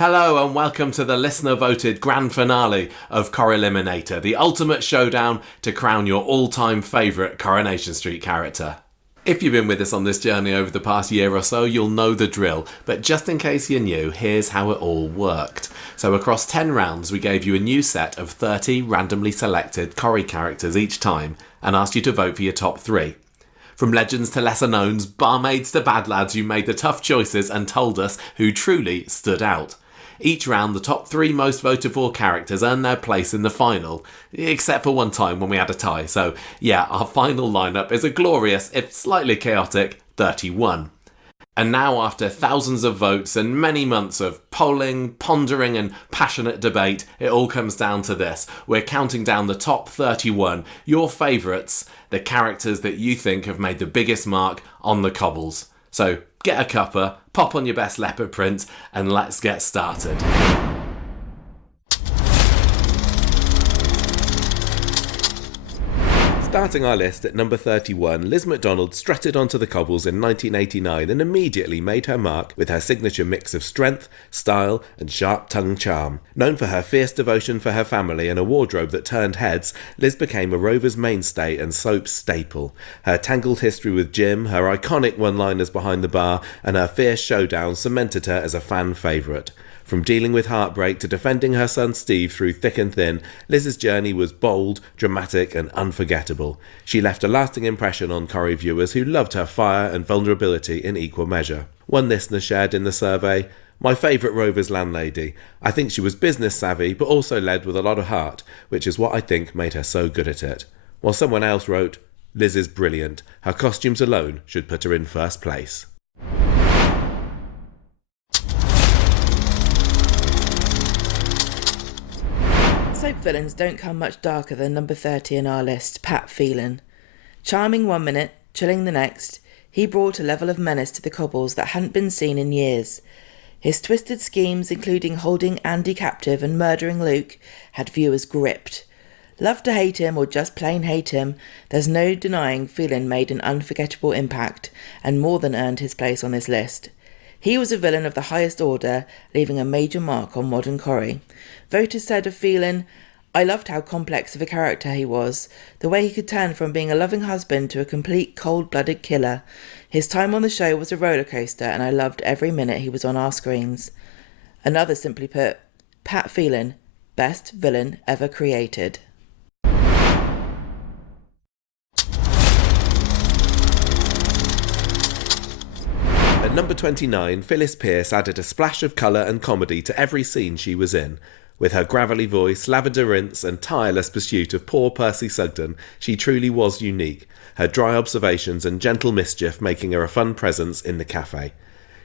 Hello and welcome to the listener-voted grand finale of Corrieliminator, the ultimate showdown to crown your all-time favourite Coronation Street character. If you've been with us on this journey over the past year or so, you'll know the drill, but just in case you're new, here's how it all worked. So across 10 rounds, we gave you a new set of 30 randomly selected Corrie characters each time and asked you to vote for your top 3. From legends to lesser knowns, barmaids to bad lads, you made the tough choices and told us who truly stood out. Each round, the top 3 most voted for characters earned their place in the final, except for one time when we had a tie. So yeah, our final lineup is a glorious, if slightly chaotic, 31. And now, after thousands of votes and many months of polling, pondering and passionate debate, it all comes down to this. We're counting down the top 31, your favourites, the characters that you think have made the biggest mark on the cobbles. So get a cuppa, pop on your best leopard print, and let's get started. Starting our list at number 31, Liz McDonald strutted onto the cobbles in 1989 and immediately made her mark with her signature mix of strength, style and sharp-tongued charm. Known for her fierce devotion for her family and a wardrobe that turned heads, Liz became a Rover's mainstay and soap's staple. Her tangled history with Jim, her iconic one-liners behind the bar and her fierce showdown cemented her as a fan favourite. From dealing with heartbreak to defending her son Steve through thick and thin, Liz's journey was bold, dramatic and unforgettable. She left a lasting impression on Corrie viewers who loved her fire and vulnerability in equal measure. One listener shared in the survey, "My favourite Rover's landlady. I think she was business savvy but also led with a lot of heart, which is what I think made her so good at it." While someone else wrote, "Liz is brilliant. Her costumes alone should put her in first place." Soap villains don't come much darker than number 30 in our list, Pat Phelan. Charming one minute, chilling the next, he brought a level of menace to the cobbles that hadn't been seen in years. His twisted schemes, including holding Andy captive and murdering Luke, had viewers gripped. Love to hate him or just plain hate him, there's no denying Phelan made an unforgettable impact and more than earned his place on this list. He was a villain of the highest order, leaving a major mark on modern Corrie. Voters said of Phelan, "I loved how complex of a character he was, the way he could turn from being a loving husband to a complete cold-blooded killer. His time on the show was a roller coaster and I loved every minute he was on our screens." Another simply put, Pat Phelan, best villain ever created. At number 29, Phyllis Pearce added a splash of colour and comedy to every scene she was in. With her gravelly voice, lavender rinse and tireless pursuit of poor Percy Sugden, she truly was unique, her dry observations and gentle mischief making her a fun presence in the cafe.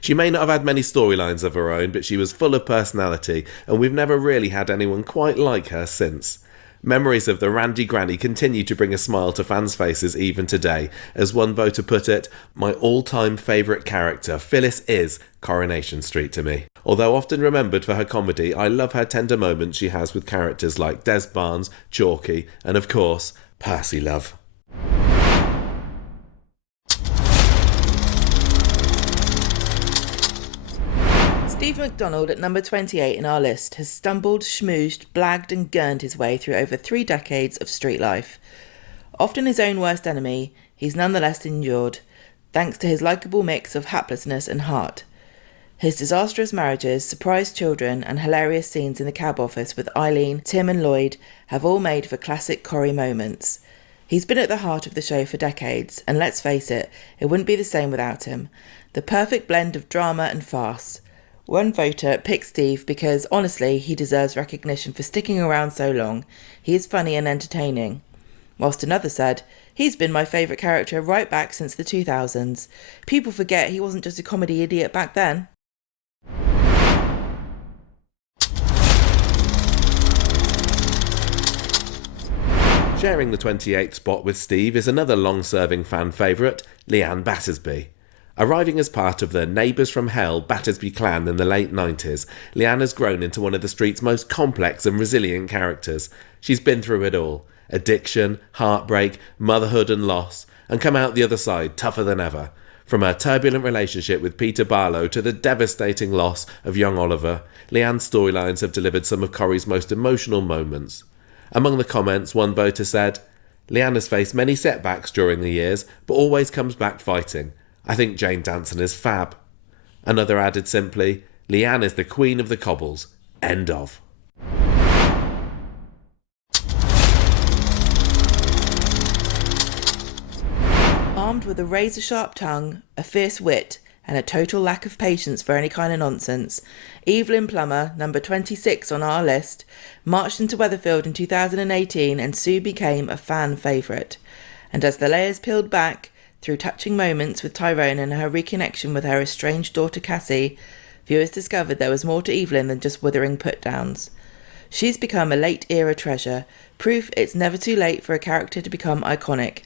She may not have had many storylines of her own, but she was full of personality, and we've never really had anyone quite like her since. Memories of the Randy Granny continue to bring a smile to fans' faces even today. As one voter put it, "My all-time favourite character, Phyllis is Coronation Street to me." Although often remembered for her comedy, I love her tender moments she has with characters like Des Barnes, Chalky, and of course, Percy Love. Steve McDonald at number 28 in our list has stumbled, schmoozed, blagged and gurned his way through over 3 decades of street life. Often his own worst enemy, he's nonetheless endured, thanks to his likeable mix of haplessness and heart. His disastrous marriages, surprise children and hilarious scenes in the cab office with Eileen, Tim and Lloyd have all made for classic Corrie moments. He's been at the heart of the show for decades, and let's face it wouldn't be the same without him. The perfect blend of drama and farce. One voter picked Steve because, honestly, he deserves recognition for sticking around so long. He is funny and entertaining. Whilst another said, "He's been my favourite character right back since the 2000s. People forget he wasn't just a comedy idiot back then." Sharing the 28th spot with Steve is another long-serving fan favourite, Leanne Battersby. Arriving as part of the Neighbours from Hell Battersby clan in the late 90s, Leanne has grown into one of the street's most complex and resilient characters. She's been through it all. Addiction, heartbreak, motherhood and loss, and come out the other side tougher than ever. From her turbulent relationship with Peter Barlow to the devastating loss of young Oliver, Leanne's storylines have delivered some of Corrie's most emotional moments. Among the comments, one voter said, "Leanne has faced many setbacks during the years, but always comes back fighting. I think Jane Danson is fab." Another added simply, "Leanne is the queen of the cobbles. End of." Armed with a razor-sharp tongue, a fierce wit, and a total lack of patience for any kind of nonsense, Evelyn Plummer, number 26 on our list, marched into Weatherfield in 2018 and soon became a fan favourite. And as the layers peeled back, through touching moments with Tyrone and her reconnection with her estranged daughter Cassie, viewers discovered there was more to Evelyn than just withering put-downs. She's become a late-era treasure, proof it's never too late for a character to become iconic.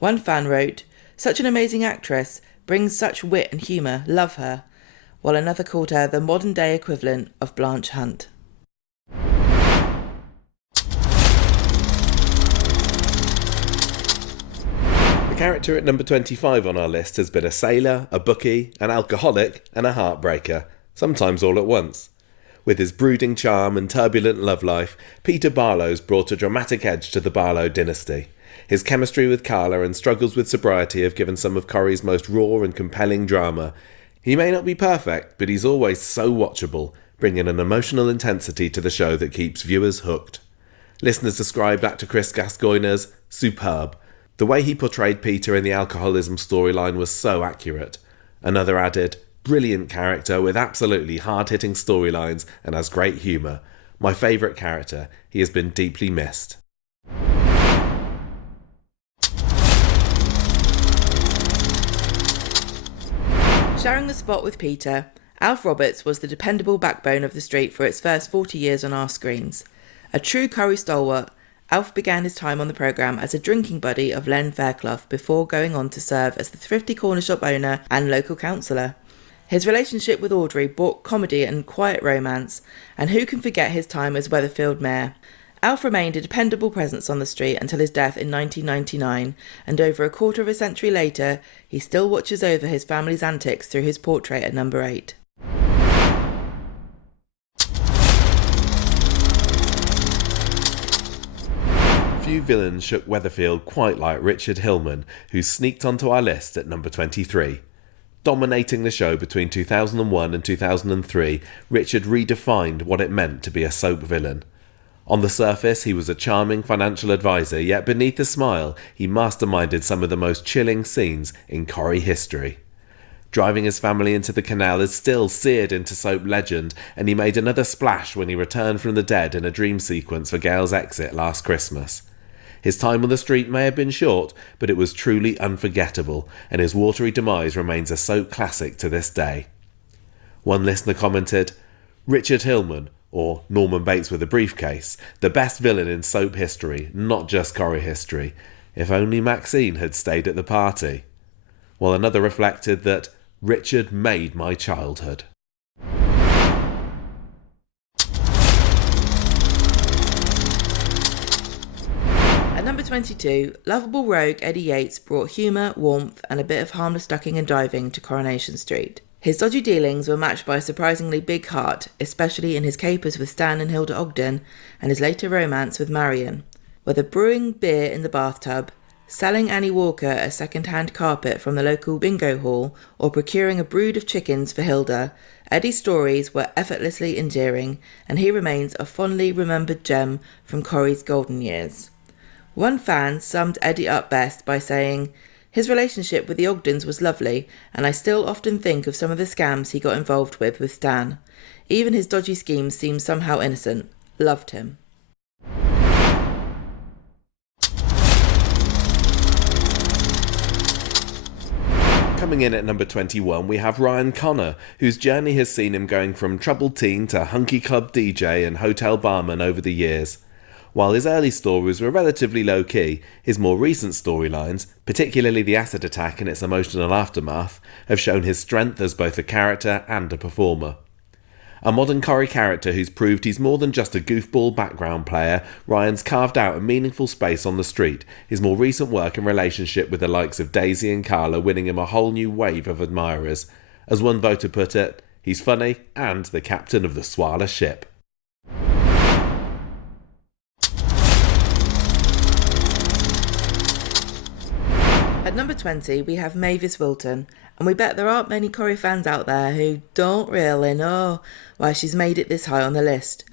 One fan wrote, "Such an amazing actress, brings such wit and humour, love her," while another called her the modern-day equivalent of Blanche Hunt. The character at number 25 on our list has been a sailor, a bookie, an alcoholic, and a heartbreaker, sometimes all at once. With his brooding charm and turbulent love life, Peter Barlow's brought a dramatic edge to the Barlow dynasty. His chemistry with Carla and struggles with sobriety have given some of Corrie's most raw and compelling drama. He may not be perfect, but he's always so watchable, bringing an emotional intensity to the show that keeps viewers hooked. Listeners described actor Chris Gascoigne as superb. The way he portrayed Peter in the alcoholism storyline was so accurate. Another added, brilliant character with absolutely hard-hitting storylines and has great humour. My favourite character. He has been deeply missed. Sharing the spot with Peter, Alf Roberts was the dependable backbone of the street for its first 40 years on our screens. A true Corrie stalwart, Alf began his time on the programme as a drinking buddy of Len Fairclough before going on to serve as the thrifty corner shop owner and local councillor. His relationship with Audrey brought comedy and quiet romance, and who can forget his time as Weatherfield mayor? Alf remained a dependable presence on the street until his death in 1999, and over a quarter of a century later, he still watches over his family's antics through his portrait at number 8. Few villains shook Weatherfield quite like Richard Hillman, who sneaked onto our list at number 23. Dominating the show between 2001 and 2003, Richard redefined what it meant to be a soap villain. On the surface, he was a charming financial advisor, yet beneath a smile, he masterminded some of the most chilling scenes in Corrie history. Driving his family into the canal is still seared into soap legend, and he made another splash when he returned from the dead in a dream sequence for Gail's exit last Christmas. His time on the street may have been short, but it was truly unforgettable, and his watery demise remains a soap classic to this day. One listener commented, "Richard Hillman, or Norman Bates with a briefcase, the best villain in soap history, not just Corrie history. If only Maxine had stayed at the party." While another reflected that Richard made my childhood. At number 22, lovable rogue Eddie Yates brought humour, warmth, and a bit of harmless ducking and diving to Coronation Street. His dodgy dealings were matched by a surprisingly big heart, especially in his capers with Stan and Hilda Ogden, and his later romance with Marion. Whether brewing beer in the bathtub, selling Annie Walker a second-hand carpet from the local bingo hall, or procuring a brood of chickens for Hilda, Eddie's stories were effortlessly endearing, and he remains a fondly remembered gem from Corrie's golden years. One fan summed Eddie up best by saying, "His relationship with the Ogdens was lovely, and I still often think of some of the scams he got involved with Stan. Even his dodgy schemes seemed somehow innocent. Loved him." Coming in at number 21, we have Ryan Connor, whose journey has seen him going from troubled teen to hunky club DJ and hotel barman over the years. While his early stories were relatively low-key, his more recent storylines, particularly the acid attack and its emotional aftermath, have shown his strength as both a character and a performer. A modern Corrie character who's proved he's more than just a goofball background player, Ryan's carved out a meaningful space on the street, his more recent work and relationship with the likes of Daisy and Carla winning him a whole new wave of admirers. As one voter put it, he's funny and the captain of the Swala ship. At number 20, we have Mavis Wilton, and we bet there aren't many Corrie fans out there who don't really know why she's made it this high on the list.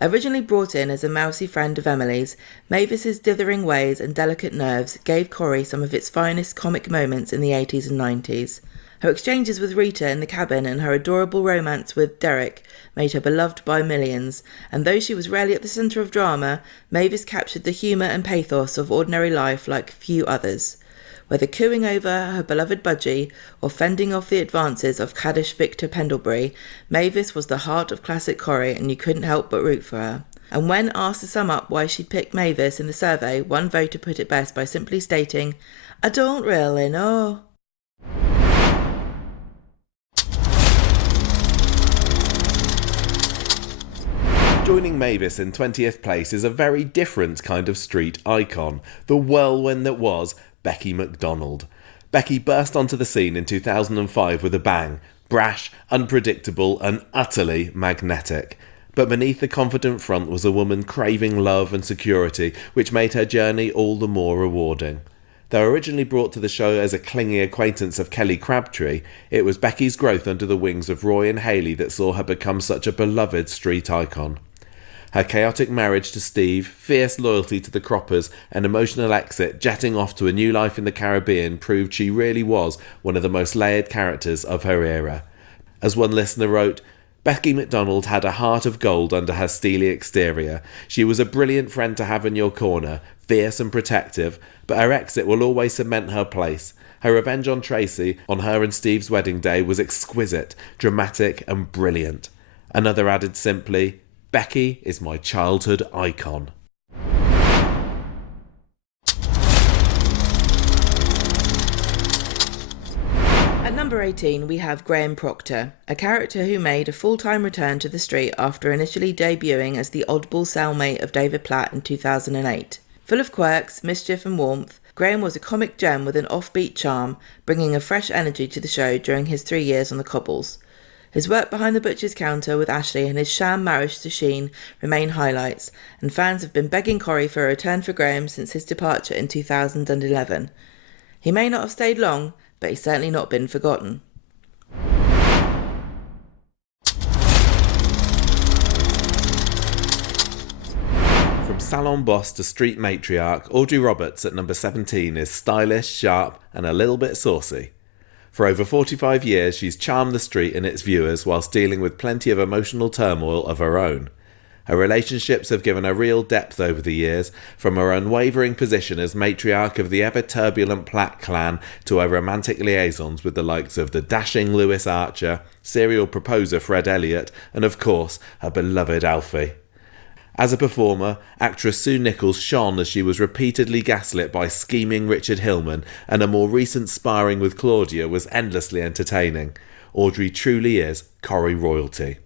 Originally brought in as a mousy friend of Emily's, Mavis's dithering ways and delicate nerves gave Corrie some of its finest comic moments in the 80s and 90s. Her exchanges with Rita in the cabin and her adorable romance with Derek made her beloved by millions, and though she was rarely at the centre of drama, Mavis captured the humour and pathos of ordinary life like few others. Whether cooing over her beloved Budgie or fending off the advances of caddish Victor Pendlebury, Mavis was the heart of classic Corrie and you couldn't help but root for her. And when asked to sum up why she'd picked Mavis in the survey, one voter put it best by simply stating, "I don't really know." Joining Mavis in 20th place is a very different kind of street icon, the whirlwind that was Becky McDonald. Becky burst onto the scene in 2005 with a bang, brash, unpredictable and utterly magnetic. But beneath the confident front was a woman craving love and security, which made her journey all the more rewarding. Though originally brought to the show as a clingy acquaintance of Kelly Crabtree, it was Becky's growth under the wings of Roy and Hayley that saw her become such a beloved street icon. Her chaotic marriage to Steve, fierce loyalty to the Croppers, and emotional exit jetting off to a new life in the Caribbean proved she really was one of the most layered characters of her era. As one listener wrote, Becky McDonald had a heart of gold under her steely exterior. She was a brilliant friend to have in your corner, fierce and protective, but her exit will always cement her place. Her revenge on Tracy, on her and Steve's wedding day, was exquisite, dramatic and brilliant. Another added simply, Becky is my childhood icon. At number 18, we have Graham Proctor, a character who made a full-time return to the street after initially debuting as the oddball cellmate of David Platt in 2008. Full of quirks, mischief and warmth, Graham was a comic gem with an offbeat charm, bringing a fresh energy to the show during his 3 years on the cobbles. His work behind the butcher's counter with Ashley and his sham marriage to Sheen remain highlights, and fans have been begging Corrie for a return for Graham since his departure in 2011. He may not have stayed long, but he's certainly not been forgotten. From salon boss to street matriarch, Audrey Roberts at number 17 is stylish, sharp and a little bit saucy. For over 45 years, she's charmed the street and its viewers whilst dealing with plenty of emotional turmoil of her own. Her relationships have given her real depth over the years, from her unwavering position as matriarch of the ever-turbulent Platt clan to her romantic liaisons with the likes of the dashing Lewis Archer, serial proposer Fred Elliott, and of course, her beloved Alfie. As a performer, actress Sue Nichols shone as she was repeatedly gaslit by scheming Richard Hillman, and a more recent sparring with Claudia was endlessly entertaining. Audrey truly is Corrie royalty.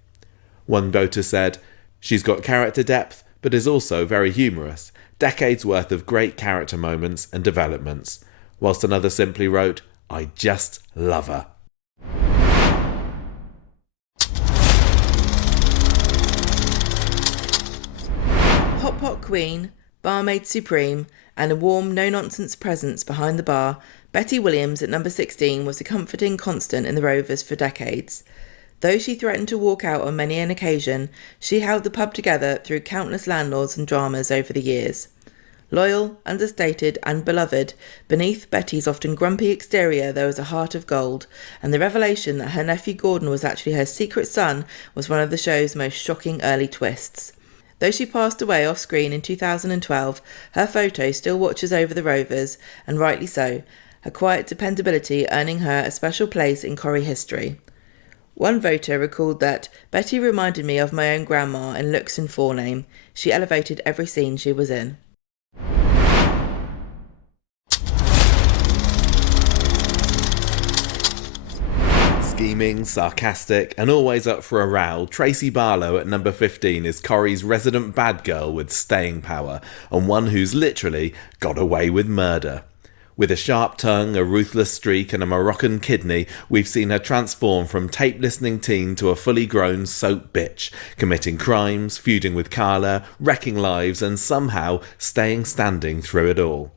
One voter said, "She's got character depth, but is also very humorous. Decades worth of great character moments and developments." Whilst another simply wrote, "I just love her." Hot Pot Queen, Barmaid Supreme, and a warm, no-nonsense presence behind the bar, Betty Williams at number 16 was a comforting constant in the Rovers for decades. Though she threatened to walk out on many an occasion, she held the pub together through countless landlords and dramas over the years. Loyal, understated and beloved, beneath Betty's often grumpy exterior there was a heart of gold, and the revelation that her nephew Gordon was actually her secret son was one of the show's most shocking early twists. Though she passed away off-screen in 2012, her photo still watches over the Rovers, and rightly so, her quiet dependability earning her a special place in Corrie history. One voter recalled that Betty reminded me of my own grandma in looks and forename. She elevated every scene she was in. Scheming, sarcastic, and always up for a row, Tracy Barlow at number 15 is Corrie's resident bad girl with staying power, and one who's literally got away with murder. With a sharp tongue, a ruthless streak, and a Moroccan kidney, we've seen her transform from tape-listening teen to a fully grown soap bitch, committing crimes, feuding with Carla, wrecking lives, and somehow staying standing through it all.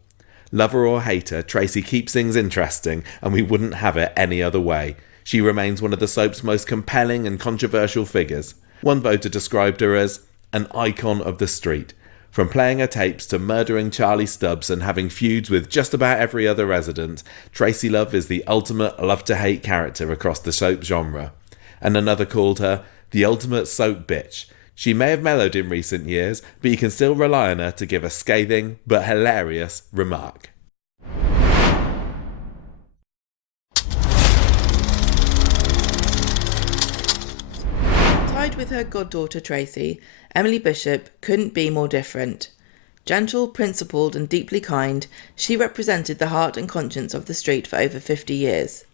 Love her or hate her, Tracy keeps things interesting, and we wouldn't have it any other way. She remains one of the soap's most compelling and controversial figures. One voter described her as an icon of the street. From playing her tapes to murdering Charlie Stubbs and having feuds with just about every other resident, Tracy Love is the ultimate love-to-hate character across the soap genre. And another called her the ultimate soap bitch. She may have mellowed in recent years, but you can still rely on her to give a scathing but hilarious remark. Tied with her goddaughter Tracy, Emily Bishop couldn't be more different. Gentle, principled and deeply kind, she represented the heart and conscience of the street for over 50 years.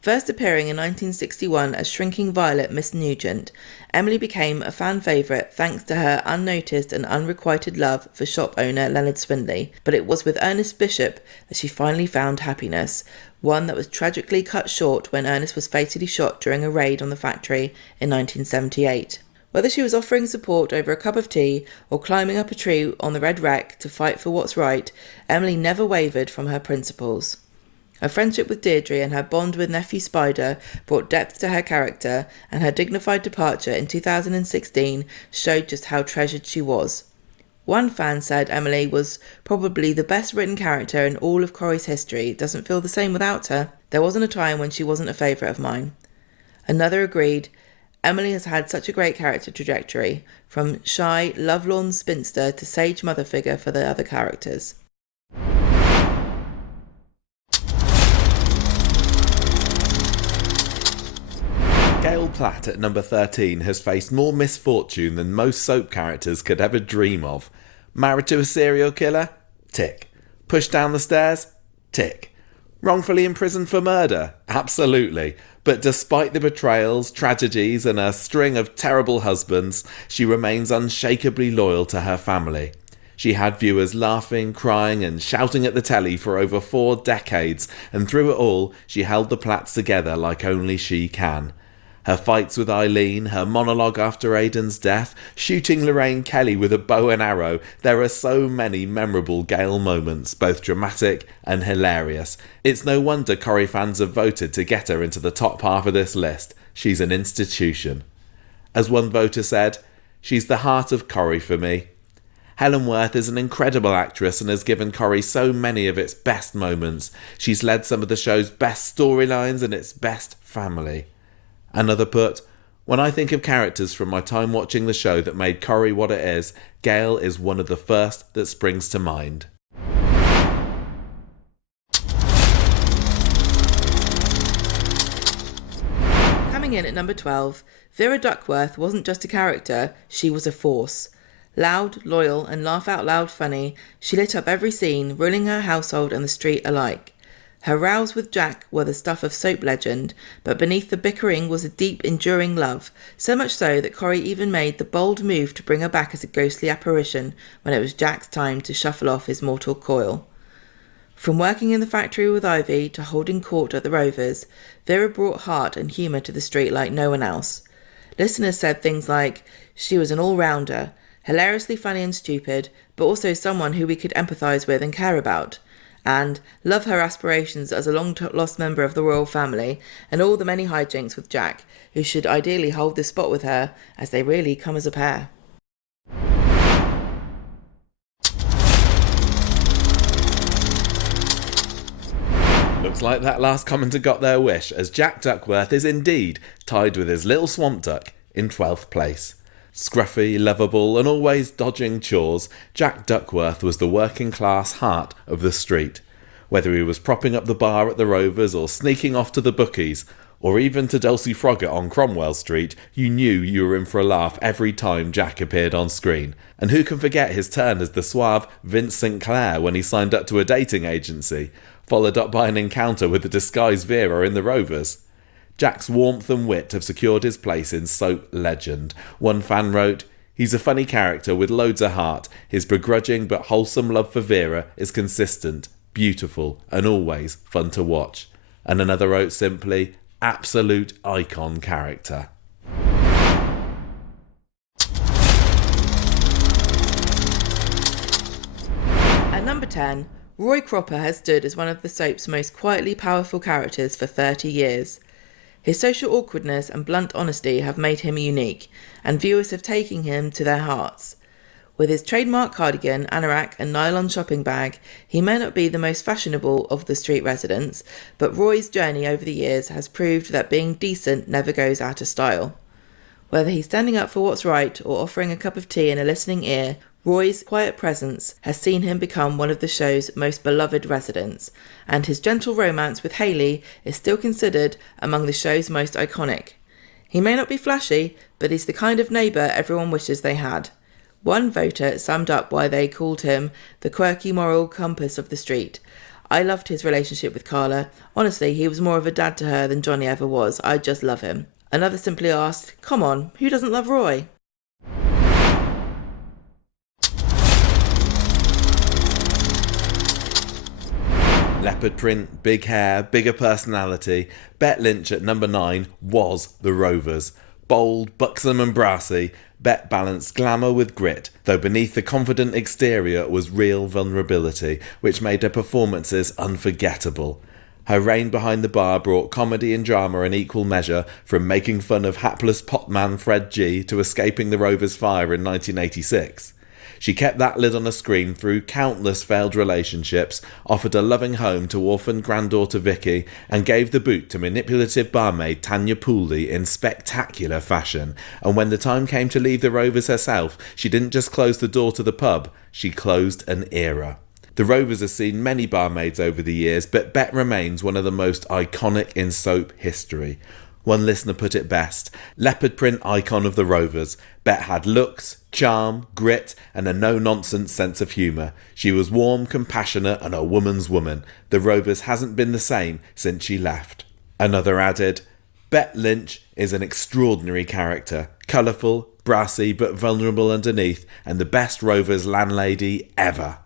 First appearing in 1961 as shrinking Violet Miss Nugent, Emily became a fan favourite thanks to her unnoticed and unrequited love for shop owner Leonard Swindley. But it was with Ernest Bishop that she finally found happiness, one that was tragically cut short when Ernest was fatally shot during a raid on the factory in 1978. Whether she was offering support over a cup of tea or climbing up a tree on the Red Wreck to fight for what's right, Emily never wavered from her principles. Her friendship with Deirdre and her bond with nephew Spider brought depth to her character, and her dignified departure in 2016 showed just how treasured she was. One fan said Emily was probably the best written character in all of Corrie's history. Doesn't feel the same without her. There wasn't a time when she wasn't a favourite of mine. Another agreed. Emily has had such a great character trajectory, from shy, lovelorn spinster to sage mother figure for the other characters. Gail Platt at number 13 has faced more misfortune than most soap characters could ever dream of. Married to a serial killer? Tick. Pushed down the stairs? Tick. Wrongfully imprisoned for murder? Absolutely. But despite the betrayals, tragedies, and a string of terrible husbands, she remains unshakably loyal to her family. She had viewers laughing, crying, and shouting at the telly for over 4 decades, and through it all, she held the Platts together like only she can. Her fights with Eileen, her monologue after Aidan's death, shooting Lorraine Kelly with a bow and arrow, there are so many memorable Gail moments, both dramatic and hilarious. It's no wonder Corrie fans have voted to get her into the top half of this list. She's an institution. As one voter said, she's the heart of Corrie for me. Helen Worth is an incredible actress and has given Corrie so many of its best moments. She's led some of the show's best storylines and its best family. Another put, when I think of characters from my time watching the show that made Corrie what it is, Gail is one of the first that springs to mind. Coming in at number 12, Vera Duckworth wasn't just a character, she was a force. Loud, loyal, and laugh-out-loud funny, she lit up every scene, ruling her household and the street alike. Her rows with Jack were the stuff of soap legend, but beneath the bickering was a deep, enduring love, so much so that Corrie even made the bold move to bring her back as a ghostly apparition when it was Jack's time to shuffle off his mortal coil. From working in the factory with Ivy to holding court at the Rovers, Vera brought heart and humour to the street like no one else. Listeners said things like, she was an all-rounder, hilariously funny and stupid, but also someone who we could empathise with and care about. And love her aspirations as a long-lost member of the royal family and all the many hijinks with Jack, who should ideally hold the spot with her, as they really come as a pair. Looks like that last commenter got their wish, as Jack Duckworth is indeed tied with his little swamp duck in 12th place. Scruffy, lovable, and always dodging chores, Jack Duckworth was the working-class heart of the street. Whether he was propping up the bar at the Rovers or sneaking off to the bookies, or even to Dulcie Froggatt on Cromwell Street, you knew you were in for a laugh every time Jack appeared on screen. And who can forget his turn as the suave Vince St. Clair when he signed up to a dating agency, followed up by an encounter with the disguised Vera in the Rovers? Jack's warmth and wit have secured his place in soap legend. One fan wrote, "He's a funny character with loads of heart. His begrudging but wholesome love for Vera is consistent, beautiful, and always fun to watch." And another wrote simply, "Absolute icon character." At number 10, Roy Cropper has stood as one of the soap's most quietly powerful characters for 30 years. His social awkwardness and blunt honesty have made him unique, and viewers have taken him to their hearts. With his trademark cardigan, anorak and nylon shopping bag, he may not be the most fashionable of the street residents, but Roy's journey over the years has proved that being decent never goes out of style. Whether he's standing up for what's right or offering a cup of tea in a listening ear, Roy's quiet presence has seen him become one of the show's most beloved residents, and his gentle romance with Hayley is still considered among the show's most iconic. He may not be flashy, but he's the kind of neighbour everyone wishes they had. One voter summed up why they called him the quirky moral compass of the street. "I loved his relationship with Carla. Honestly, he was more of a dad to her than Johnny ever was. I just love him." Another simply asked, "Come on, who doesn't love Roy?" Leopard print, big hair, bigger personality. Bet Lynch at number 9 was the Rovers. Bold, buxom and brassy, Bet balanced glamour with grit, though beneath the confident exterior was real vulnerability, which made her performances unforgettable. Her reign behind the bar brought comedy and drama in equal measure, from making fun of hapless potman Fred G to escaping the Rovers' fire in 1986. She kept that lid on a screen through countless failed relationships, offered a loving home to orphaned granddaughter Vicky, and gave the boot to manipulative barmaid Tanya Pooley in spectacular fashion. And when the time came to leave the Rovers herself, she didn't just close the door to the pub, she closed an era. The Rovers have seen many barmaids over the years, but Bet remains one of the most iconic in soap history. One listener put it best: leopard print icon of the Rovers, Bet had looks, charm, grit, and a no-nonsense sense of humour. She was warm, compassionate, and a woman's woman. The Rovers hasn't been the same since she left. Another added, Bet Lynch is an extraordinary character, colourful, brassy, but vulnerable underneath, and the best Rovers landlady ever.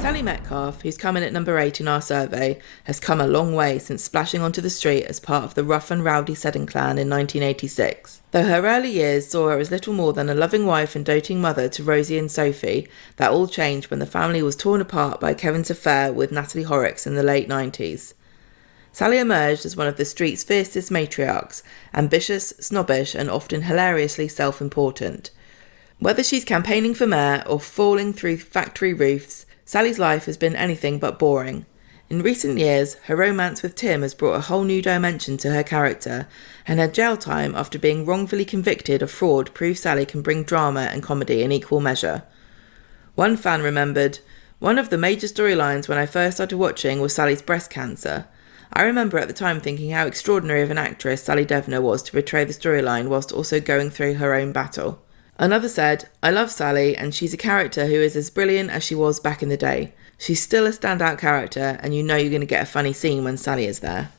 Sally Metcalf, who's come in at number 8 in our survey, has come a long way since splashing onto the street as part of the rough and rowdy Seddon clan in 1986. Though her early years saw her as little more than a loving wife and doting mother to Rosie and Sophie, that all changed when the family was torn apart by Kevin's affair with Natalie Horrocks in the late 90s. Sally emerged as one of the street's fiercest matriarchs, ambitious, snobbish, and often hilariously self-important. Whether she's campaigning for mayor or falling through factory roofs, Sally's life has been anything but boring. In recent years, her romance with Tim has brought a whole new dimension to her character, and her jail time after being wrongfully convicted of fraud proves Sally can bring drama and comedy in equal measure. One fan remembered, "One of the major storylines when I first started watching was Sally's breast cancer. I remember at the time thinking how extraordinary of an actress Sally Devner was to portray the storyline whilst also going through her own battle." Another said, "I love Sally, and she's a character who is as brilliant as she was back in the day. She's still a standout character, and you know you're going to get a funny scene when Sally is there."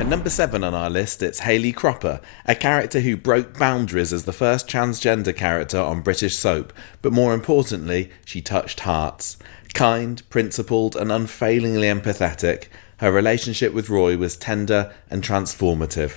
At number 7 on our list, it's Hayley Cropper, a character who broke boundaries as the first transgender character on British soap, but more importantly, she touched hearts. Kind, principled, and unfailingly empathetic, her relationship with Roy was tender and transformative.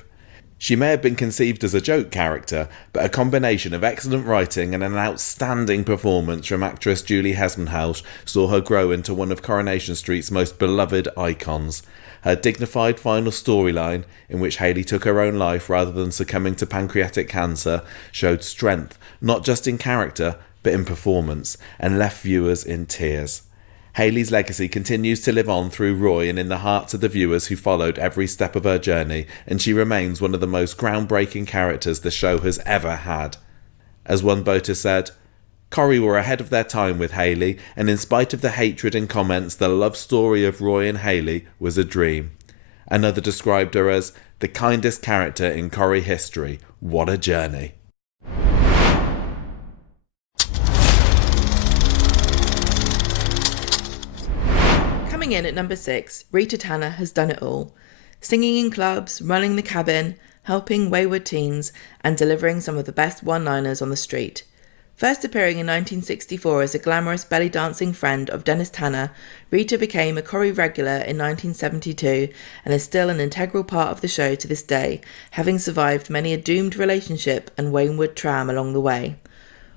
She may have been conceived as a joke character, but a combination of excellent writing and an outstanding performance from actress Julie Hessenhaus saw her grow into one of Coronation Street's most beloved icons. Her dignified final storyline, in which Hayley took her own life rather than succumbing to pancreatic cancer, showed strength, not just in character, but in performance, and left viewers in tears. Hayley's legacy continues to live on through Roy and in the hearts of the viewers who followed every step of her journey, and she remains one of the most groundbreaking characters the show has ever had. As one voter said, Corrie were ahead of their time with Hayley, and in spite of the hatred and comments, the love story of Roy and Hayley was a dream. Another described her as the kindest character in Corrie history, What a journey. Coming in at number 6, Rita Tanner has done it all. Singing in clubs, running the cabin, helping wayward teens, and delivering some of the best one-liners on the street. First appearing in 1964 as a glamorous belly-dancing friend of Dennis Tanner, Rita became a Corrie regular in 1972 and is still an integral part of the show to this day, having survived many a doomed relationship and wayward tram along the way.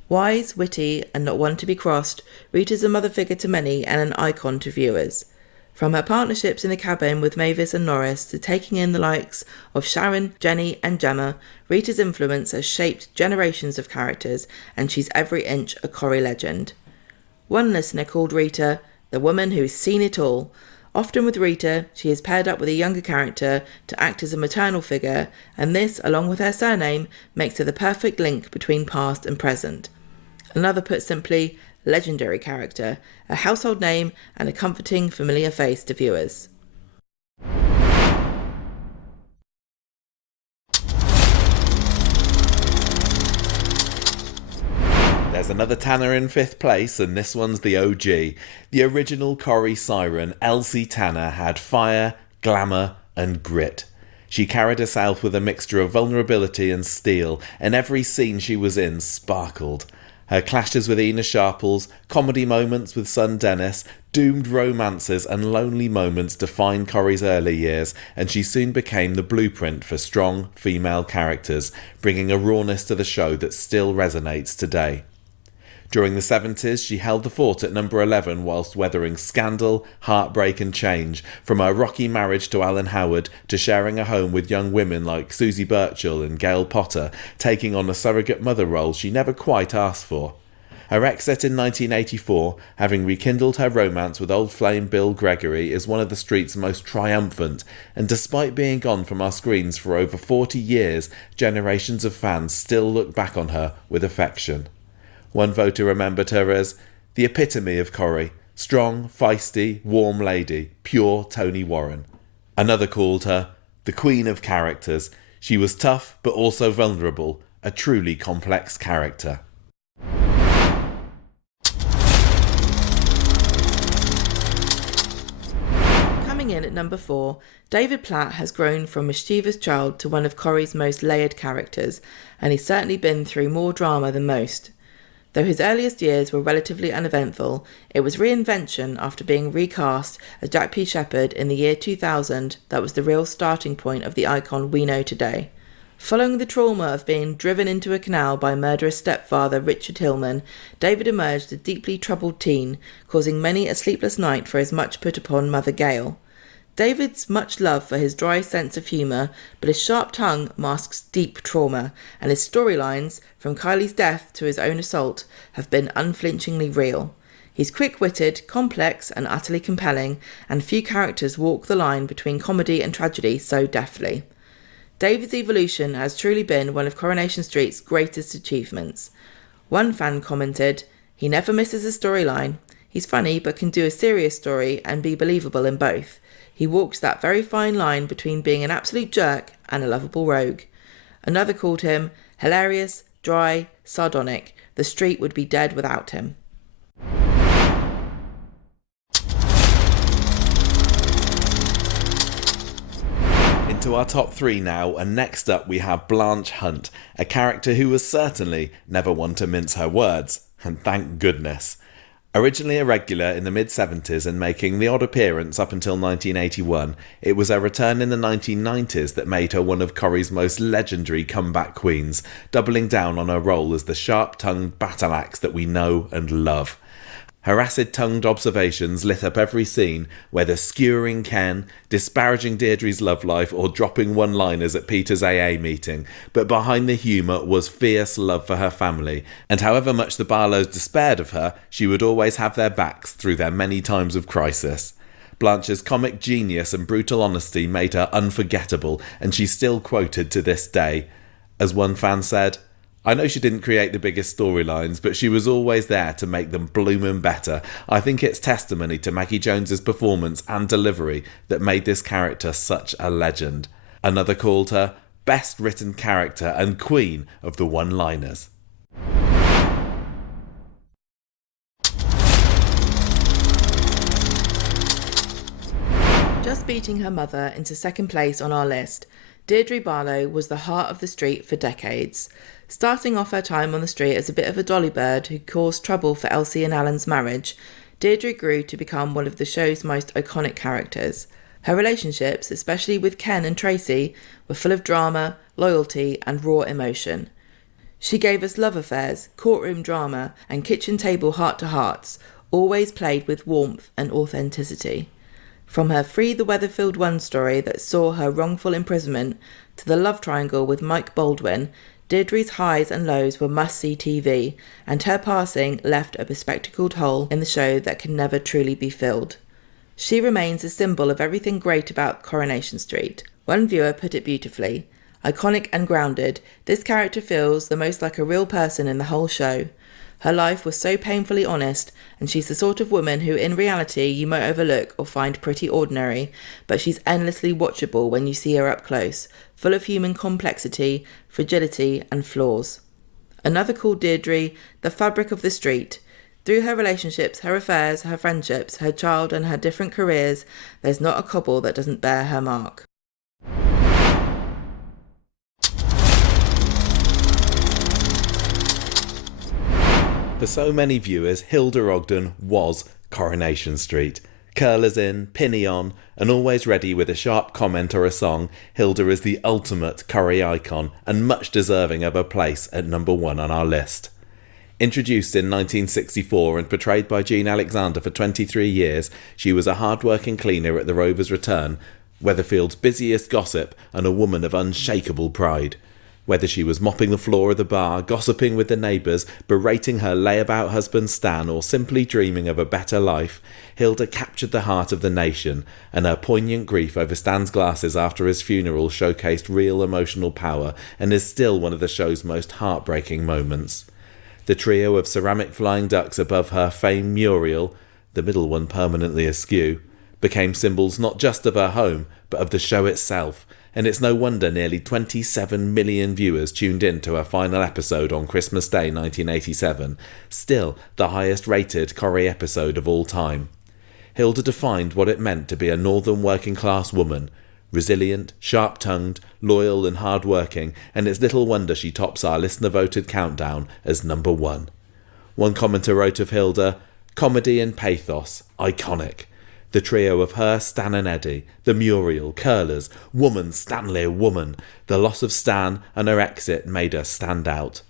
Wise, witty, and not one to be crossed, Rita's a mother figure to many and an icon to viewers. From her partnerships in the cabin with Mavis and Norris to taking in the likes of Sharon, Jenny and Gemma, Rita's influence has shaped generations of characters and she's every inch a Corrie legend. One listener called Rita the woman who's seen it all. Often with Rita, she is paired up with a younger character to act as a maternal figure, and this, along with her surname, makes her the perfect link between past and present. Another put simply, legendary character, a household name and a comforting, familiar face to viewers. There's another Tanner in 5th place, and this one's the OG. The original Corrie siren, Elsie Tanner, had fire, glamour and grit. She carried herself with a mixture of vulnerability and steel, and every scene she was in sparkled. Her clashes with Ina Sharples, comedy moments with son Dennis, doomed romances and lonely moments defined Corrie's early years, and she soon became the blueprint for strong female characters, bringing a rawness to the show that still resonates today. During the 70s, she held the fort at number 11 whilst weathering scandal, heartbreak and change, from her rocky marriage to Alan Howard to sharing a home with young women like Susie Birchall and Gail Potter, taking on a surrogate mother role she never quite asked for. Her exit in 1984, having rekindled her romance with old flame Bill Gregory, is one of the street's most triumphant, and despite being gone from our screens for over 40 years, generations of fans still look back on her with affection. One voter remembered her as the epitome of Corrie, strong, feisty, warm lady, pure Toni Warren. Another called her the queen of characters. She was tough but also vulnerable, a truly complex character. Coming in at number 4, David Platt has grown from mischievous child to one of Corrie's most layered characters, and he's certainly been through more drama than most. Though his earliest years were relatively uneventful, it was reinvention after being recast as Jack P. Shepherd in the year 2000 that was the real starting point of the icon we know today. Following the trauma of being driven into a canal by murderous stepfather Richard Hillman, David emerged a deeply troubled teen, causing many a sleepless night for his much put upon mother Gail. David's much love for his dry sense of humour, but his sharp tongue masks deep trauma, and his storylines, from Kylie's death to his own assault, have been unflinchingly real. He's quick-witted, complex and utterly compelling, and few characters walk the line between comedy and tragedy so deftly. David's evolution has truly been one of Coronation Street's greatest achievements. One fan commented, "He never misses a storyline. He's funny but can do a serious story and be believable in both. He walks that very fine line between being an absolute jerk and a lovable rogue." Another called him hilarious, dry, sardonic. The street would be dead without him. Into our top 3 now, and next up we have Blanche Hunt, a character who was certainly never one to mince her words, and thank goodness. Originally a regular in the mid-70s and making the odd appearance up until 1981, it was her return in the 1990s that made her one of Corrie's most legendary comeback queens, doubling down on her role as the sharp-tongued battle axe that we know and love. Her acid-tongued observations lit up every scene, whether skewering Ken, disparaging Deirdre's love life, or dropping one-liners at Peter's AA meeting, but behind the humour was fierce love for her family, and however much the Barlows despaired of her, she would always have their backs through their many times of crisis. Blanche's comic genius and brutal honesty made her unforgettable, and she's still quoted to this day. As one fan said, "I know she didn't create the biggest storylines, but she was always there to make them bloomin' better. I think it's testimony to Maggie Jones's performance and delivery that made this character such a legend." Another called her best written character and queen of the one-liners. Just beating her mother into second place on our list, Deirdre Barlow was the heart of the street for decades. Starting off her time on the street as a bit of a dolly bird who caused trouble for Elsie and Alan's marriage, Deirdre grew to become one of the show's most iconic characters. Her relationships, especially with Ken and Tracy, were full of drama, loyalty and raw emotion. She gave us love affairs, courtroom drama and kitchen table heart-to-hearts, always played with warmth and authenticity. From her Free the Weatherfield One story that saw her wrongful imprisonment to the love triangle with Mike Baldwin, Deirdre's highs and lows were must-see TV, and her passing left a bespectacled hole in the show that can never truly be filled. She remains a symbol of everything great about Coronation Street. One viewer put it beautifully. Iconic and grounded, this character feels the most like a real person in the whole show. Her life was so painfully honest, and she's the sort of woman who in reality you might overlook or find pretty ordinary, but she's endlessly watchable when you see her up close, full of human complexity, fragility and flaws. Another called Deirdre, the fabric of the street. Through her relationships, her affairs, her friendships, her child and her different careers, there's not a cobble that doesn't bear her mark. For so many viewers, Hilda Ogden was Coronation Street. Curlers in, pinny on, and always ready with a sharp comment or a song, Hilda is the ultimate Corrie icon and much deserving of a place at number 1 on our list. Introduced in 1964 and portrayed by Jean Alexander for 23 years, she was a hard-working cleaner at the Rover's return, Weatherfield's busiest gossip and a woman of unshakable pride. Whether she was mopping the floor of the bar, gossiping with the neighbours, berating her layabout husband Stan, or simply dreaming of a better life, Hilda captured the heart of the nation, and her poignant grief over Stan's glasses after his funeral showcased real emotional power and is still one of the show's most heartbreaking moments. The trio of ceramic flying ducks above her famed Muriel, the middle one permanently askew, became symbols not just of her home, but of the show itself, and it's no wonder nearly 27 million viewers tuned in to her final episode on Christmas Day 1987, still the highest rated Corrie episode of all time. Hilda defined what it meant to be a northern working class woman, resilient, sharp-tongued, loyal and hard-working, and it's little wonder she tops our listener-voted countdown as number 1. One commenter wrote of Hilda, "Comedy and pathos, iconic." The trio of her, Stan and Eddie, the Muriel, Curlers, Woman, Stanley, Woman. The loss of Stan and her exit made her stand out.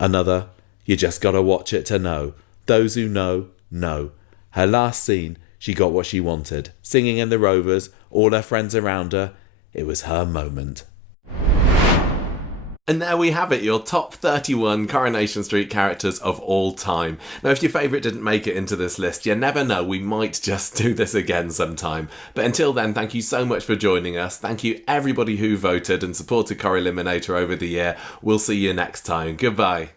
Another, "You just gotta watch it to know. Those who know, know." Her last scene, she got what she wanted. Singing in the Rovers, all her friends around her. It was her moment. And there we have it, your top 31 Coronation Street characters of all time. Now, if your favourite didn't make it into this list, you never know, we might just do this again sometime. But until then, thank you so much for joining us. Thank you everybody who voted and supported Corrieliminator over the year. We'll see you next time. Goodbye.